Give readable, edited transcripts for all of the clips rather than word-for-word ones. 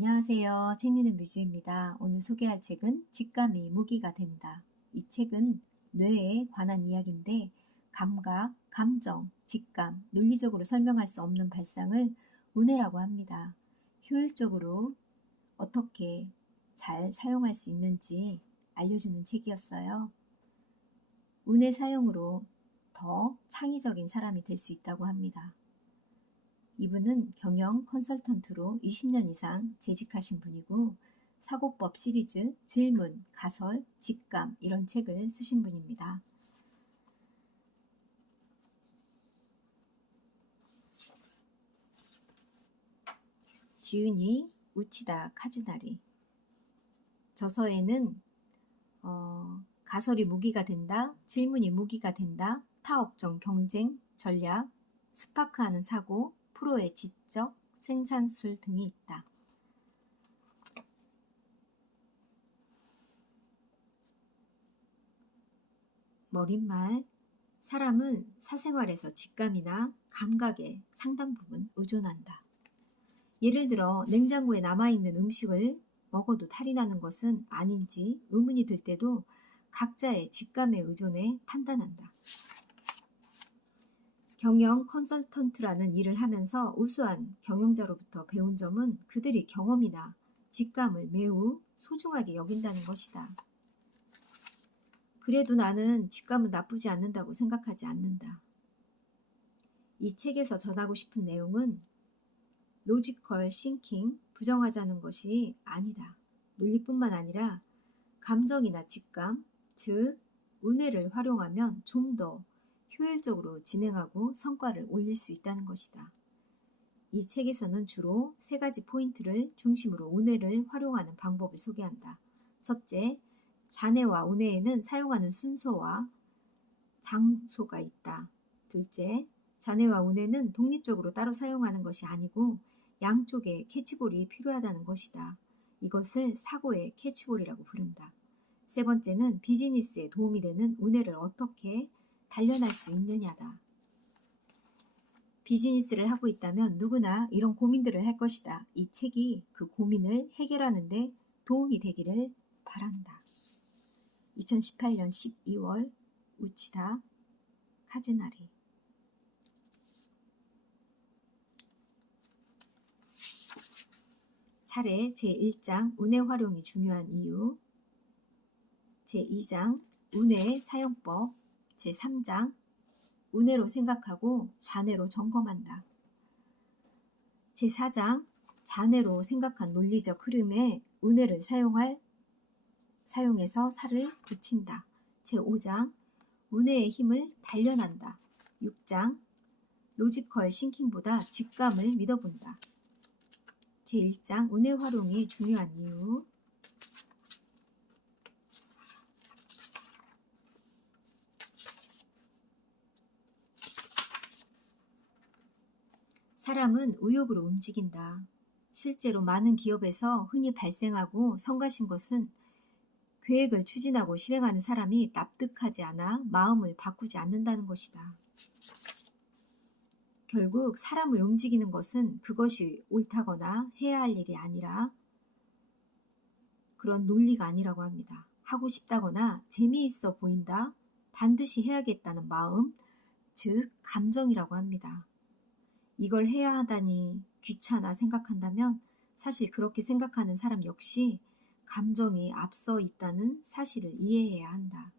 안녕하세요. 책 읽는 뮤즈입니다. 오늘 소개할 책은 직감이 무기가 된다. 이 책은 뇌에 관한 이야기인데 감각, 감정, 직감, 논리적으로 설명할 수 없는 발상을 우뇌라고 합니다. 효율적으로 어떻게 잘 사용할 수 있는지 알려주는 책이었어요. 우뇌 사용으로 더 창의적인 사람이 될 수 있다고 합니다. 이분은 경영 컨설턴트로 20년 이상 재직하신 분이고 사고법 시리즈, 질문, 가설, 직감 이런 책을 쓰신 분입니다. 지은이 우치다 카즈나리. 저서에는 가설이 무기가 된다, 질문이 무기가 된다, 타 업종 경쟁, 전략, 스파크하는 사고, 프로의 지적, 생산술 등이 있다. 머릿말. 사람은 사생활에서 직감이나 감각에 상당 부분 의존한다. 예를 들어 냉장고에 남아있는 음식을 먹어도 탈이 나는 것은 아닌지 의문이 들 때도 각자의 직감에 의존해 판단한다. 경영 컨설턴트라는 일을 하면서 우수한 경영자로부터 배운 점은 그들이 경험이나 직감을 매우 소중하게 여긴다는 것이다. 그래도 나는 직감은 나쁘지 않는다고 생각하지 않는다. 이 책에서 전하고 싶은 내용은 로지컬 싱킹, 부정하자는 것이 아니다. 논리뿐만 아니라 감정이나 직감, 즉 우뇌를 활용하면 좀 더 효율적으로 진행하고 성과를 올릴 수 있다는 것이다. 이 책에서는 주로 3가지 포인트를 중심으로 우뇌를 활용하는 방법을 소개한다. 첫째, 자뇌와 우뇌에는 사용하는 순서와 장소가 있다. 둘째, 자뇌와 우뇌는 독립적으로 따로 사용하는 것이 아니고 양쪽에 캐치볼이 필요하다는 것이다. 이것을 사고의 캐치볼이라고 부른다. 세 번째는 비즈니스에 도움이 되는 우뇌를 어떻게 단련할 수 있느냐다. 비즈니스를 하고 있다면 누구나 이런 고민들을 할 것이다. 이 책이 그 고민을 해결하는 데 도움이 되기를 바란다. 2018년 12월 우치다 카즈나리. 차례 제1장 우뇌 활용이 중요한 이유, 제2장 우뇌의 사용법, 제3장 우뇌로 생각하고 좌뇌로 점검한다. 제4장 좌뇌로 생각한 논리적 흐름에 우뇌를 사용해서 살을 붙인다. 제5장 우뇌의 힘을 단련한다. 6장 로지컬 싱킹보다 직감을 믿어본다. 제1장 우뇌 활용이 중요한 이유, 사람은 의욕으로 움직인다. 실제로 많은 기업에서 흔히 발생하고 성가신 것은 계획을 추진하고 실행하는 사람이 납득하지 않아 마음을 바꾸지 않는다는 것이다. 결국 사람을 움직이는 것은 그것이 옳다거나 해야 할 일이 아니라 그런 논리가 아니라고 합니다. 하고 싶다거나 재미있어 보인다, 반드시 해야겠다는 마음, 즉 감정이라고 합니다. 이걸 해야 하다니 귀찮아 생각한다면 사실 그렇게 생각하는 사람 역시 감정이 앞서 있다는 사실을 이해해야 한다.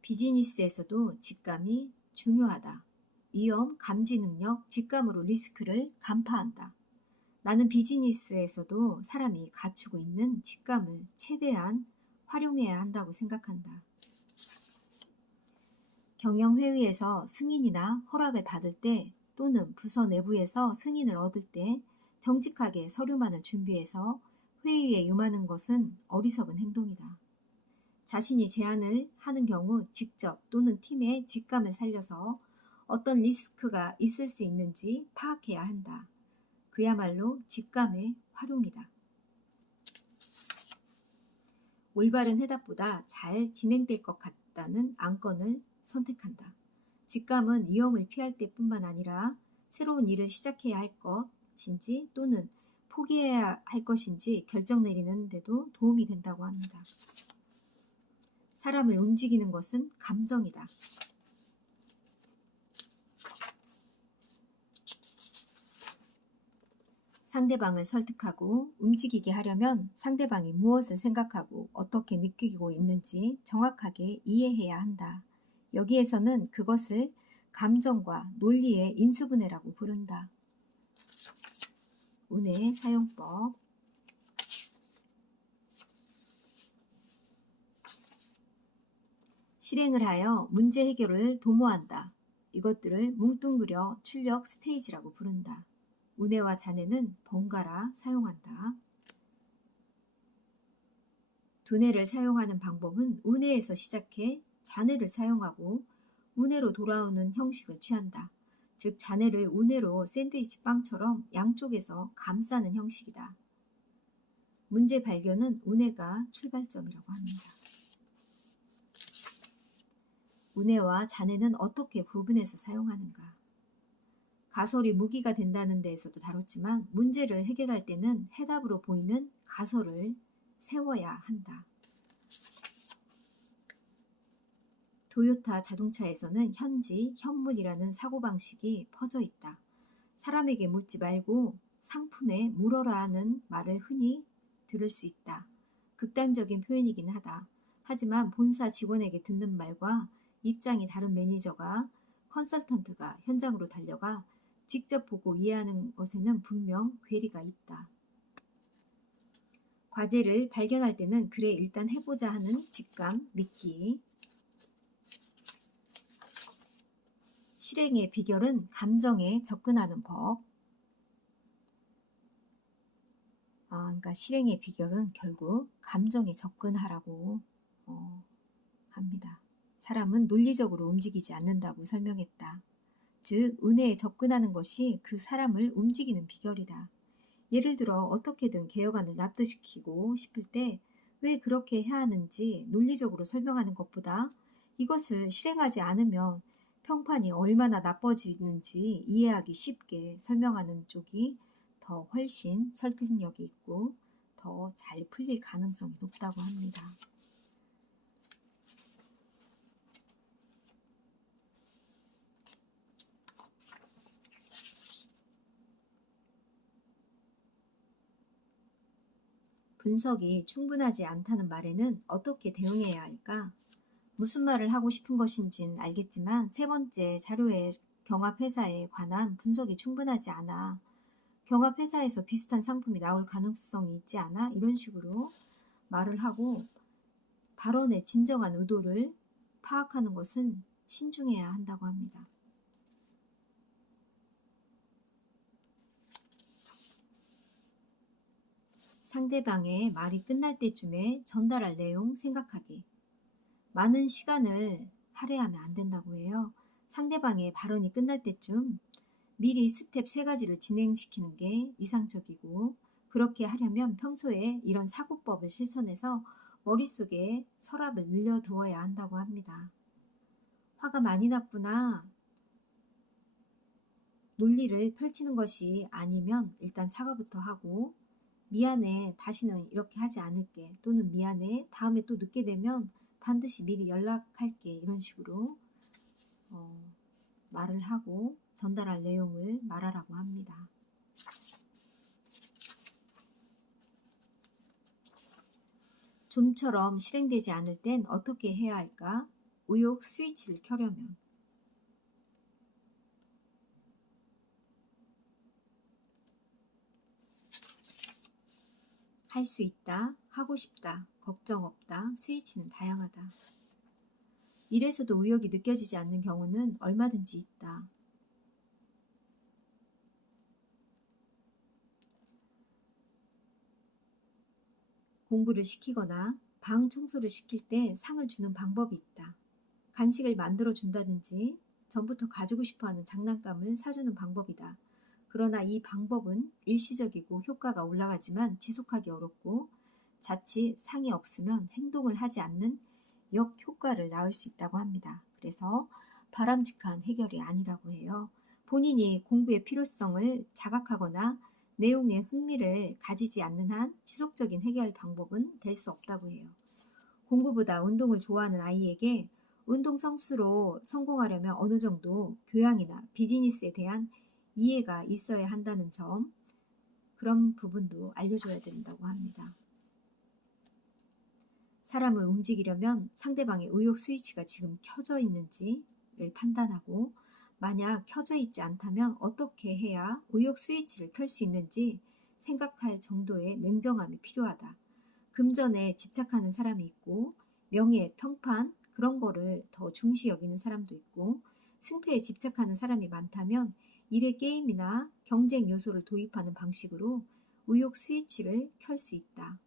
비즈니스에서도 직감이 중요하다. 위험, 감지 능력, 직감으로 리스크를 간파한다. 나는 비즈니스에서도 사람이 갖추고 있는 직감을 최대한 활용해야 한다고 생각한다. 경영회의에서 승인이나 허락을 받을 때 또는 부서 내부에서 승인을 얻을 때 정직하게 서류만을 준비해서 회의에 임하는 것은 어리석은 행동이다. 자신이 제안을 하는 경우 직접 또는 팀의 직감을 살려서 어떤 리스크가 있을 수 있는지 파악해야 한다. 그야말로 직감의 활용이다. 올바른 해답보다 잘 진행될 것 같다는 안건을 선택한다. 직감은 위험을 피할 때뿐만 아니라 새로운 일을 시작해야 할 것인지 또는 포기해야 할 것인지 결정 내리는 데도 도움이 된다고 합니다. 사람을 움직이는 것은 감정이다. 상대방을 설득하고 움직이게 하려면 상대방이 무엇을 생각하고 어떻게 느끼고 있는지 정확하게 이해해야 한다. 여기에서는 그것을 감정과 논리의 인수분해라고 부른다. 운의 사용법. 실행을 하여 문제 해결을 도모한다. 이것들을 뭉뚱그려 출력 스테이지라고 부른다. 운해와 잔해는 번갈아 사용한다. 두뇌를 사용하는 방법은 운해에서 시작해 잔해를 사용하고 운해로 돌아오는 형식을 취한다. 즉 잔해를 운해로 샌드위치 빵처럼 양쪽에서 감싸는 형식이다. 문제 발견은 운해가 출발점이라고 합니다. 운해와 잔해는 어떻게 구분해서 사용하는가? 가설이 무기가 된다는 데에서도 다뤘지만 문제를 해결할 때는 해답으로 보이는 가설을 세워야 한다. 도요타 자동차에서는 현지, 현물이라는 사고방식이 퍼져 있다. 사람에게 묻지 말고 상품에 물어라는 말을 흔히 들을 수 있다. 극단적인 표현이긴 하다. 하지만 본사 직원에게 듣는 말과 입장이 다른 매니저가 컨설턴트가 현장으로 달려가 직접 보고 이해하는 것에는 분명 괴리가 있다. 과제를 발견할 때는 그래 일단 해보자 하는 직감, 믿기. 실행의 비결은 감정에 접근하는 법. 그러니까 실행의 비결은 결국 감정에 접근하라고 합니다. 사람은 논리적으로 움직이지 않는다고 설명했다. 즉, 은혜에 접근하는 것이 그 사람을 움직이는 비결이다. 예를 들어 어떻게든 개혁안을 납득시키고 싶을 때 왜 그렇게 해야 하는지 논리적으로 설명하는 것보다 이것을 실행하지 않으면 평판이 얼마나 나빠지는지 이해하기 쉽게 설명하는 쪽이 더 훨씬 설득력이 있고 더 잘 풀릴 가능성이 높다고 합니다. 분석이 충분하지 않다는 말에는 어떻게 대응해야 할까? 무슨 말을 하고 싶은 것인지는 알겠지만 세 번째 자료의 경합회사에 관한 분석이 충분하지 않아. 경합회사에서 비슷한 상품이 나올 가능성이 있지 않아? 이런 식으로 말을 하고 발언의 진정한 의도를 파악하는 것은 신중해야 한다고 합니다. 상대방의 말이 끝날 때쯤에 전달할 내용 생각하기. 많은 시간을 할애하면 안 된다고 해요. 상대방의 발언이 끝날 때쯤 미리 스텝 3가지를 진행시키는 게 이상적이고 그렇게 하려면 평소에 이런 사고법을 실천해서 머릿속에 서랍을 늘려두어야 한다고 합니다. 화가 많이 났구나. 논리를 펼치는 것이 아니면 일단 사과부터 하고 미안해, 다시는 이렇게 하지 않을게. 또는 미안해, 다음에 또 늦게 되면 반드시 미리 연락할게. 이런 식으로 말을 하고 전달할 내용을 말하라고 합니다. 좀처럼 실행되지 않을 땐 어떻게 해야 할까? 의욕 스위치를 켜려면 할 수 있다, 하고 싶다, 걱정 없다, 스위치는 다양하다. 이래서도 의욕이 느껴지지 않는 경우는 얼마든지 있다. 공부를 시키거나 방 청소를 시킬 때 상을 주는 방법이 있다. 간식을 만들어 준다든지 전부터 가지고 싶어하는 장난감을 사주는 방법이다. 그러나 이 방법은 일시적이고 효과가 올라가지만 지속하기 어렵고 자칫 상이 없으면 행동을 하지 않는 역효과를 낳을 수 있다고 합니다. 그래서 바람직한 해결이 아니라고 해요. 본인이 공부의 필요성을 자각하거나 내용에 흥미를 가지지 않는 한 지속적인 해결 방법은 될 수 없다고 해요. 공부보다 운동을 좋아하는 아이에게 운동 선수로 성공하려면 어느 정도 교양이나 비즈니스에 대한 이해가 있어야 한다는 점, 그런 부분도 알려줘야 된다고 합니다. 사람을 움직이려면 상대방의 의욕 스위치가 지금 켜져 있는지를 판단하고, 만약 켜져 있지 않다면 어떻게 해야 의욕 스위치를 켤 수 있는지 생각할 정도의 냉정함이 필요하다. 금전에 집착하는 사람이 있고, 명예, 평판 그런 거를 더 중시 여기는 사람도 있고, 승패에 집착하는 사람이 많다면 일의 게임이나 경쟁 요소를 도입하는 방식으로 의욕 스위치를 켤 수 있다.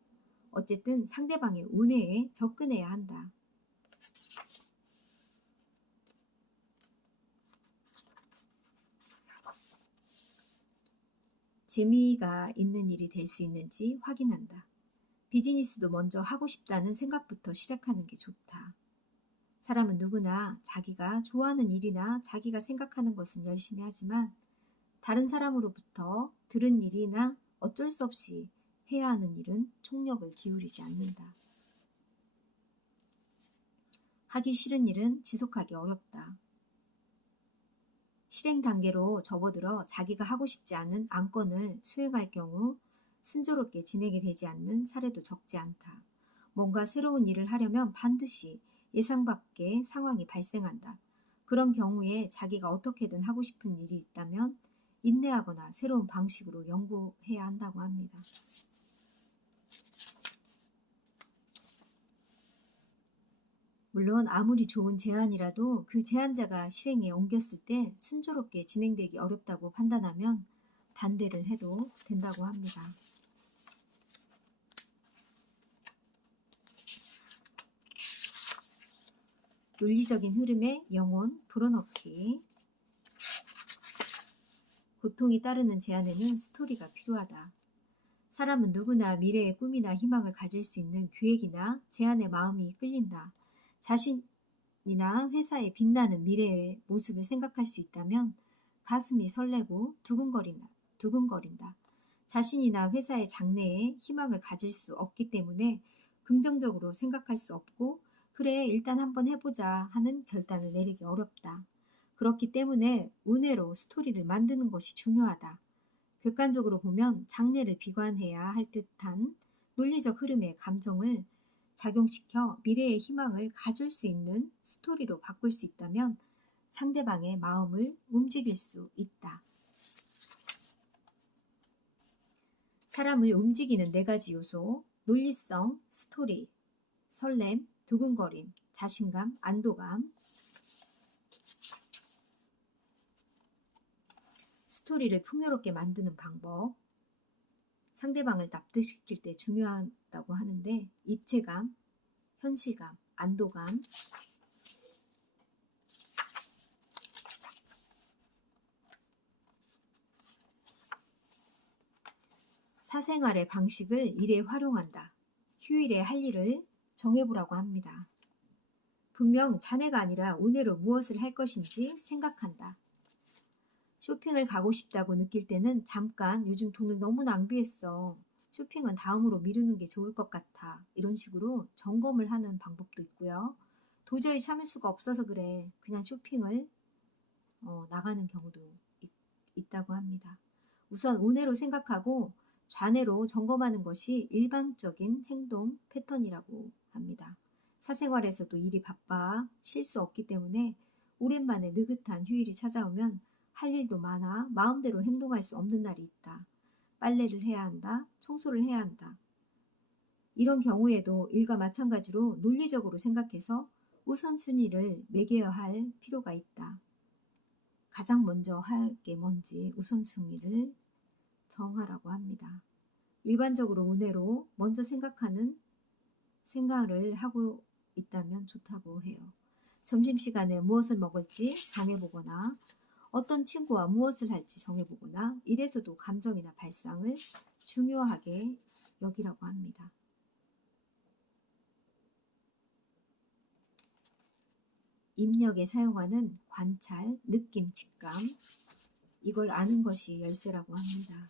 어쨌든 상대방의 운해에 접근해야 한다. 재미가 있는 일이 될 수 있는지 확인한다. 비즈니스도 먼저 하고 싶다는 생각부터 시작하는 게 좋다. 사람은 누구나 자기가 좋아하는 일이나 자기가 생각하는 것은 열심히 하지만 다른 사람으로부터 들은 일이나 어쩔 수 없이 해야 하는 일은 총력을 기울이지 않는다. 하기 싫은 일은 지속하기 어렵다. 실행 단계로 접어들어 자기가 하고 싶지 않은 안건을 수행할 경우 순조롭게 진행이 되지 않는 사례도 적지 않다. 뭔가 새로운 일을 하려면 반드시 예상 밖의 상황이 발생한다. 그런 경우에 자기가 어떻게든 하고 싶은 일이 있다면 인내하거나 새로운 방식으로 연구해야 한다고 합니다. 물론 아무리 좋은 제안이라도 그 제안자가 실행에 옮겼을 때 순조롭게 진행되기 어렵다고 판단하면 반대를 해도 된다고 합니다. 논리적인 흐름에 영혼 불어넣기. 고통이 따르는 제안에는 스토리가 필요하다. 사람은 누구나 미래의 꿈이나 희망을 가질 수 있는 기획이나 제안에 마음이 끌린다. 자신이나 회사의 빛나는 미래의 모습을 생각할 수 있다면 가슴이 설레고 두근거린다. 자신이나 회사의 장래에 희망을 가질 수 없기 때문에 긍정적으로 생각할 수 없고, 그래 일단 한번 해보자 하는 결단을 내리기 어렵다. 그렇기 때문에 운해로 스토리를 만드는 것이 중요하다. 객관적으로 보면 장래를 비관해야 할 듯한 논리적 흐름의 감정을 작용시켜 미래의 희망을 가질 수 있는 스토리로 바꿀 수 있다면 상대방의 마음을 움직일 수 있다. 사람을 움직이는 4가지 요소: 논리성, 스토리, 설렘, 두근거림, 자신감, 안도감. 스토리를 풍요롭게 만드는 방법. 상대방을 납득시킬 때 중요하다고 하는데, 입체감, 현실감, 안도감. 사생활의 방식을 일에 활용한다. 휴일에 할 일을 정해보라고 합니다. 분명 자네가 아니라 오늘로 무엇을 할 것인지 생각한다. 쇼핑을 가고 싶다고 느낄 때는 잠깐 요즘 돈을 너무 낭비했어. 쇼핑은 다음으로 미루는 게 좋을 것 같아. 이런 식으로 점검을 하는 방법도 있고요. 도저히 참을 수가 없어서 그래. 그냥 쇼핑을 나가는 경우도 있다고 합니다. 우선 운해로 생각하고 좌뇌로 점검하는 것이 일반적인 행동 패턴이라고 합니다. 사생활에서도 일이 바빠 쉴 수 없기 때문에 오랜만에 느긋한 휴일이 찾아오면 할 일도 많아 마음대로 행동할 수 없는 날이 있다. 빨래를 해야 한다. 청소를 해야 한다. 이런 경우에도 일과 마찬가지로 논리적으로 생각해서 우선순위를 매겨야 할 필요가 있다. 가장 먼저 할 게 뭔지 우선순위를 정하라고 합니다. 일반적으로 운해로 먼저 생각을 하고 있다면 좋다고 해요. 점심시간에 무엇을 먹을지 정해보거나, 어떤 친구와 무엇을 할지 정해보거나, 일에서도 감정이나 발상을 중요하게 여기라고 합니다. 입력에 사용하는 관찰, 느낌, 직감, 이걸 아는 것이 열쇠라고 합니다.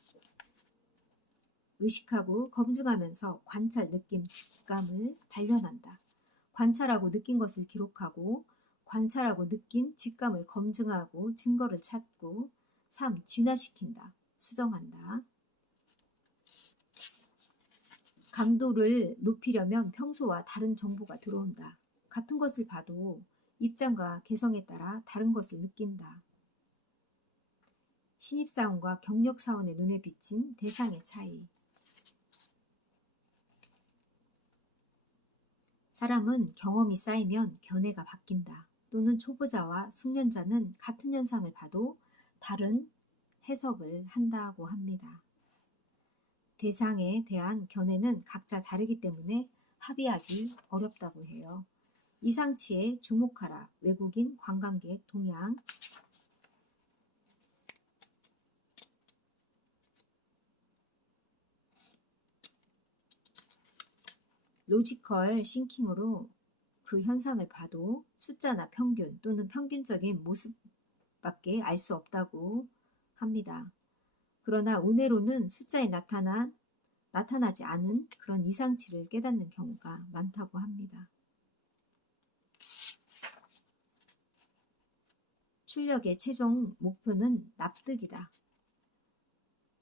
의식하고 검증하면서 관찰, 느낌, 직감을 단련한다. 관찰하고 느낀 것을 기록하고 관찰하고 느낀 직감을 검증하고 증거를 찾고 3. 진화시킨다. 수정한다. 감도를 높이려면 평소와 다른 정보가 들어온다. 같은 것을 봐도 입장과 개성에 따라 다른 것을 느낀다. 신입사원과 경력사원의 눈에 비친 대상의 차이. 사람은 경험이 쌓이면 견해가 바뀐다. 또는 초보자와 숙련자는 같은 현상을 봐도 다른 해석을 한다고 합니다. 대상에 대한 견해는 각자 다르기 때문에 합의하기 어렵다고 해요. 이상치에 주목하라. 외국인, 관광객, 동양. 로지컬 싱킹으로 그 현상을 봐도 숫자나 평균 또는 평균적인 모습밖에 알 수 없다고 합니다. 그러나 운해로는 숫자에 나타나지 않은 그런 이상치를 깨닫는 경우가 많다고 합니다. 출력의 최종 목표는 납득이다.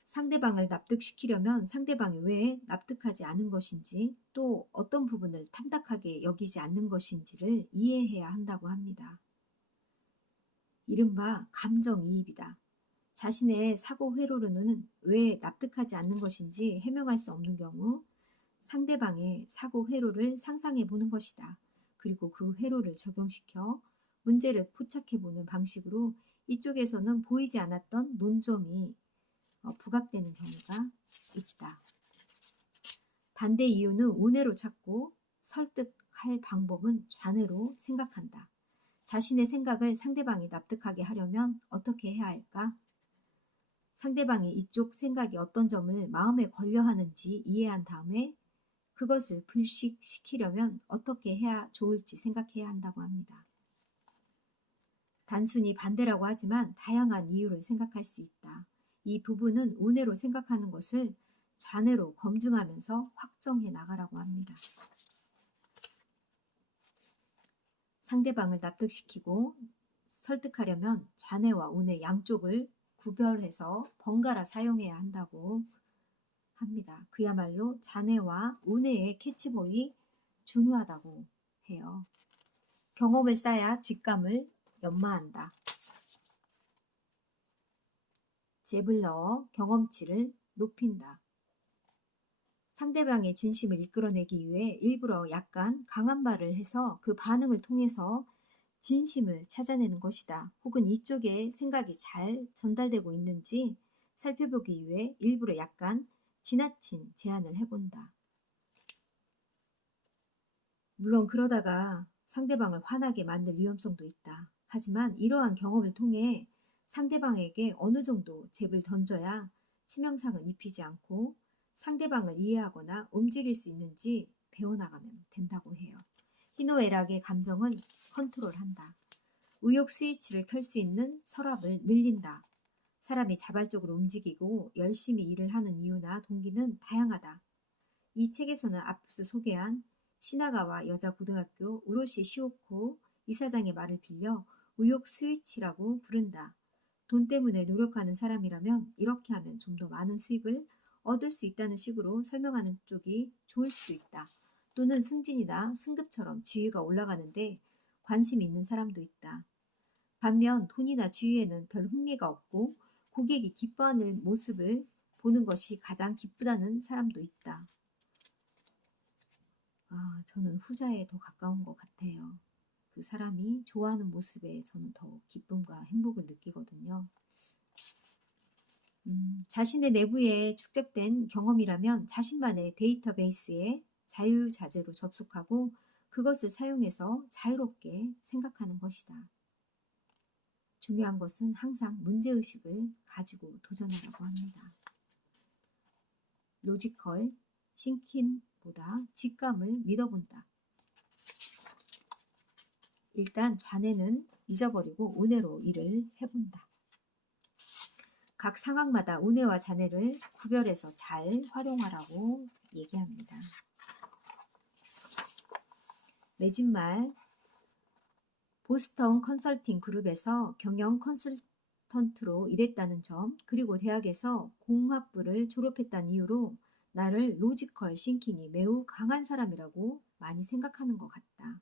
상대방을 납득시키려면 상대방이 왜 납득하지 않은 것인지 또 어떤 부분을 탐탁하게 여기지 않는 것인지를 이해해야 한다고 합니다. 이른바 감정이입이다. 자신의 사고 회로로는 왜 납득하지 않는 것인지 해명할 수 없는 경우 상대방의 사고 회로를 상상해 보는 것이다. 그리고 그 회로를 적용시켜 문제를 포착해 보는 방식으로 이쪽에서는 보이지 않았던 논점이 부각되는 경우가 있다. 반대 이유는 운해로 찾고 설득할 방법은 좌뇌로 생각한다. 자신의 생각을 상대방이 납득하게 하려면 어떻게 해야 할까? 상대방이 이쪽 생각이 어떤 점을 마음에 걸려 하는지 이해한 다음에 그것을 불식시키려면 어떻게 해야 좋을지 생각해야 한다고 합니다. 단순히 반대라고 하지만 다양한 이유를 생각할 수 있다. 이 부분은 운해로 생각하는 것을 좌뇌로 검증하면서 확정해 나가라고 합니다. 상대방을 납득시키고 설득하려면 좌뇌와 운해 양쪽을 구별해서 번갈아 사용해야 한다고 합니다. 그야말로 좌뇌와 운해의 캐치볼이 중요하다고 해요. 경험을 쌓아야 직감을 연마한다. 잽을 넣어 경험치를 높인다. 상대방의 진심을 이끌어내기 위해 일부러 약간 강한 말을 해서 그 반응을 통해서 진심을 찾아내는 것이다. 혹은 이쪽에 생각이 잘 전달되고 있는지 살펴보기 위해 일부러 약간 지나친 제안을 해본다. 물론 그러다가 상대방을 화나게 만들 위험성도 있다. 하지만 이러한 경험을 통해 상대방에게 어느 정도 잽을 던져야 치명상을 입히지 않고 상대방을 이해하거나 움직일 수 있는지 배워나가면 된다고 해요. 희노애락의 감정은 컨트롤한다. 의욕 스위치를 켤 수 있는 서랍을 늘린다. 사람이 자발적으로 움직이고 열심히 일을 하는 이유나 동기는 다양하다. 이 책에서는 앞서 소개한 시나가와 여자고등학교 우로시 시오코 이사장의 말을 빌려 의욕 스위치라고 부른다. 돈 때문에 노력하는 사람이라면 이렇게 하면 좀 더 많은 수입을 얻을 수 있다는 식으로 설명하는 쪽이 좋을 수도 있다. 또는 승진이나 승급처럼 지위가 올라가는데 관심이 있는 사람도 있다. 반면 돈이나 지위에는 별 흥미가 없고 고객이 기뻐하는 모습을 보는 것이 가장 기쁘다는 사람도 있다. 저는 후자에 더 가까운 것 같아요. 그 사람이 좋아하는 모습에 저는 더 기쁨과 행복을 느끼거든요. 자신의 내부에 축적된 경험이라면 자신만의 데이터베이스에 자유자재로 접속하고 그것을 사용해서 자유롭게 생각하는 것이다. 중요한 것은 항상 문제의식을 가지고 도전하라고 합니다. 로지컬 싱킹보다 직감을 믿어본다. 일단 좌뇌는 잊어버리고 우뇌로 일을 해본다. 각 상황마다 우뇌와 좌뇌를 구별해서 잘 활용하라고 얘기합니다. 매진말 보스턴 컨설팅 그룹에서 경영 컨설턴트로 일했다는 점, 그리고 대학에서 공학부를 졸업했다는 이유로 나를 로지컬 싱킹이 매우 강한 사람이라고 많이 생각하는 것 같다.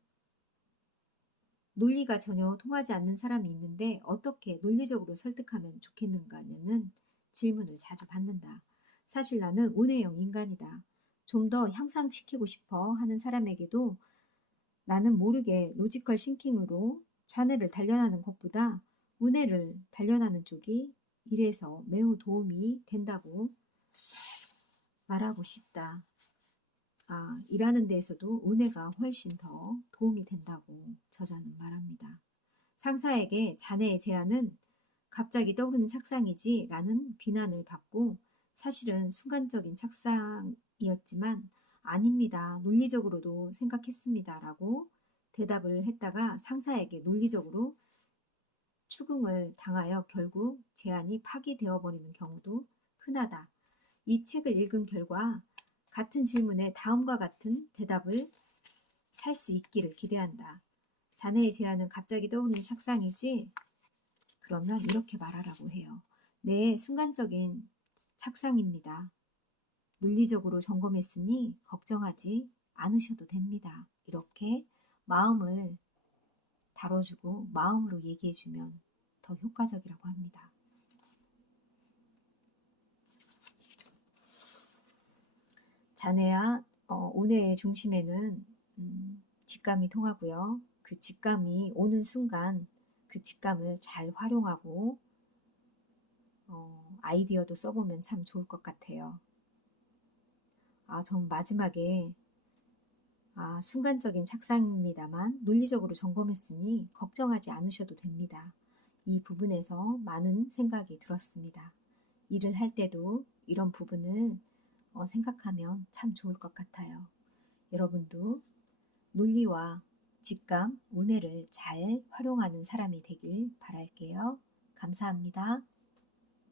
논리가 전혀 통하지 않는 사람이 있는데 어떻게 논리적으로 설득하면 좋겠는가는 질문을 자주 받는다. 사실 나는 운해형 인간이다. 좀 더 향상시키고 싶어 하는 사람에게도 나는 모르게 로지컬 싱킹으로 좌뇌를 단련하는 것보다 우뇌를 단련하는 쪽이 일에서 매우 도움이 된다고 말하고 싶다. 일하는 데에서도 우뇌가 훨씬 더 도움이 된다고 저자는 말합니다. 상사에게 자네의 제안은 갑자기 떠오르는 착상이지 라는 비난을 받고 사실은 순간적인 착상이었지만 아닙니다. 논리적으로도 생각했습니다. 라고 대답을 했다가 상사에게 논리적으로 추궁을 당하여 결국 제안이 파기되어 버리는 경우도 흔하다. 이 책을 읽은 결과 같은 질문에 다음과 같은 대답을 할 수 있기를 기대한다. 자네의 제안은 갑자기 떠오르는 착상이지? 그러면 이렇게 말하라고 해요. 네, 순간적인 착상입니다. 논리적으로 점검했으니 걱정하지 않으셔도 됩니다. 이렇게 마음을 다뤄주고 마음으로 얘기해주면 더 효과적이라고 합니다. 자네와 운해의 중심에는 직감이 통하고요. 그 직감이 오는 순간 그 직감을 잘 활용하고 아이디어도 써보면 참 좋을 것 같아요. 전 마지막에 순간적인 착상입니다만 논리적으로 점검했으니 걱정하지 않으셔도 됩니다. 이 부분에서 많은 생각이 들었습니다. 일을 할 때도 이런 부분을 생각하면 참 좋을 것 같아요. 여러분도 논리와 직감, 운해를 잘 활용하는 사람이 되길 바랄게요. 감사합니다.